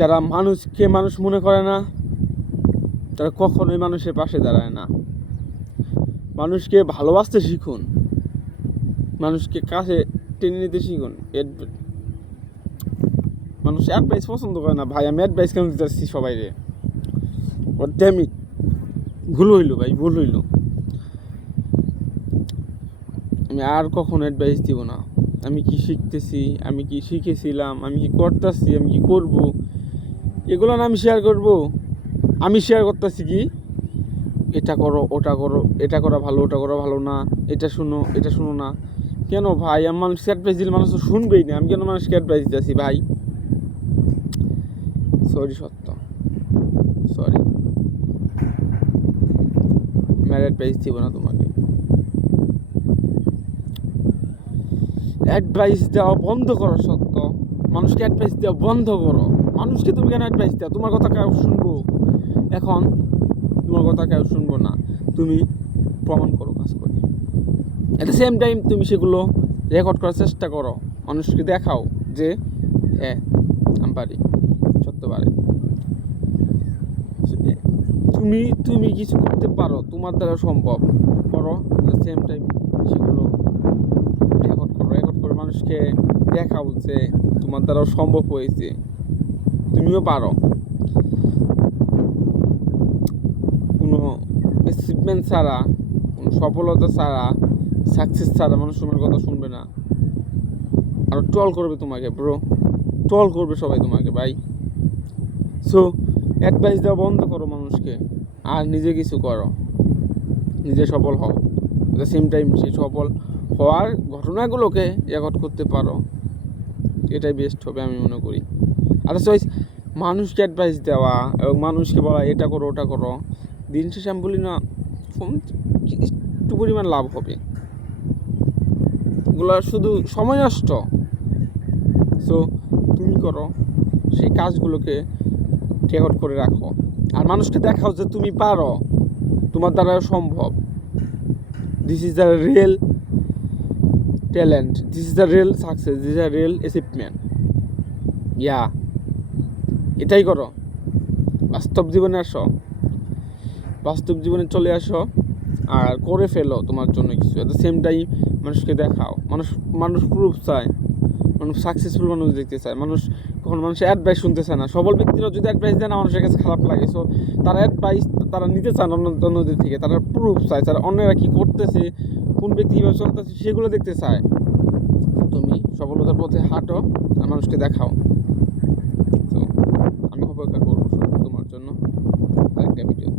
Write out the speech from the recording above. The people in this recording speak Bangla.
যারা মানুষকে মানুষ মনে করে না, তারা কখনোই মানুষের পাশে দাঁড়ায় না। মানুষকে ভালোবাসতে শিখুন, মানুষকে কাছে টেনে নিতে শিখুন। মানুষ অ্যাডভাইস পছন্দ করে না ভাই। আমি অ্যাডভাইস কেন দিতে চাচ্ছি সবাই রে? ড্যামিট, ভুল হইল ভাই, ভুল হইল। আমি আর কখনো অ্যাডভাইস দিব না। আমি কি শিখতেছি, আমি কি শিখেছিলাম, আমি কি করতেছি, আমি কি করব, এগুলো না আমি শেয়ার করব। আমি শেয়ার করতেছি কি, এটা করো, ওটা করো, এটা করা ভালো, ওটা করা ভালো না, এটা শুনো, এটা শুনো না। কেন ভাই? আমি মানুষকে অ্যাডভাইস দিলে মানুষ তো শুনবেই না। আমি কেন মানুষকে অ্যাডভাইস দিতেছি ভাই? সরি সত্য, সরি, আমি আর অ্যাডভাইস দিব না তোমাকে। অ্যাডভাইস দেওয়া বন্ধ করো সত্য। মানুষকে অ্যাডভাইস দেওয়া বন্ধ করো। মানুষকে তুমি কেন অ্যাডভাইস দাও? তোমার কথা কেউ শুনবো? এখন তোমার কথা কেউ শুনবো না। তুমি প্রমাণ করো কাজ করে। অ্যাট দ্য সেম টাইম তুমি সেগুলো রেকর্ড করার চেষ্টা করো, মানুষকে দেখাও যে হ্যাঁ আমি পারি, সত্য পারে। তুমি কিছু করতে পারো, তোমার দ্বারা সম্ভব, করো। অ্যাট দ্য সেম টাইম সেগুলো রেকর্ড করে মানুষকে দেখাও যে তোমার দ্বারাও সম্ভব হয়েছে, তুমিও পারো। কোনো অ্যাচিভমেন্ট ছাড়া, কোনো সফলতা ছাড়া, সাকসেস ছাড়া মানুষ তোমার কথা শুনবে না। আর ট্রল করবে তোমাকে ব্রো, ট্রল করবে সবাই তোমাকে ভাই। সো অ্যাডভাইস দেওয়া বন্ধ করো মানুষকে, আর নিজে কিছু করো, নিজে সফল হও। অ্যাট দ্য সেম টাইম সেই সফল হওয়ার ঘটনাগুলোকে রেকর্ড করতে পারো, এটাই বেস্ট হবে আমি মনে করি। আদারওয়াইজ মানুষকে অ্যাডভাইস দেওয়া এবং মানুষকে বলা এটা করো ওটা করো, দিন শেষে আমি বলি না একটু পরিমাণ লাভ হবে, এগুলো শুধু সময় নষ্ট। সো তুমি করো সেই কাজগুলোকে, রেকর্ড করে রাখো, আর মানুষকে দেখাও যে তুমি পারো, তোমার দ্বারা সম্ভব। This is the real talent, this is the real success, this is the real achievement. Yeah, এটাই করো। বাস্তব জীবনে আসো, বাস্তব জীবনে চলে আসো আর করে ফেলো তোমার জন্য কিছু। অ্যাট দ্য সেম টাইম মানুষকে দেখাও। মানুষ প্রুফ চায়, মানুষ সাকসেসফুল মানুষ দেখতে চায়। মানুষ কখনো মানুষের অ্যাডভাইস শুনতে চায় না। সবল ব্যক্তিরা যদি অ্যাডভাইস দেয় না, মানুষের কাছে খারাপ লাগে। সো তারা অ্যাডভাইস তারা নিতে চায় না অন্যদের থেকে, তারা প্রুফ চায়, তারা অন্যরা কী করতেছে, কোন ব্যক্তি কীভাবে চলতেছে সেগুলো দেখতে চায়। তুমি সফলতার পথে হাঁটো আর মানুষকে দেখাও। তো আমি অপেক্ষা করবো তোমার জন্য আরেকটা ভিডিও।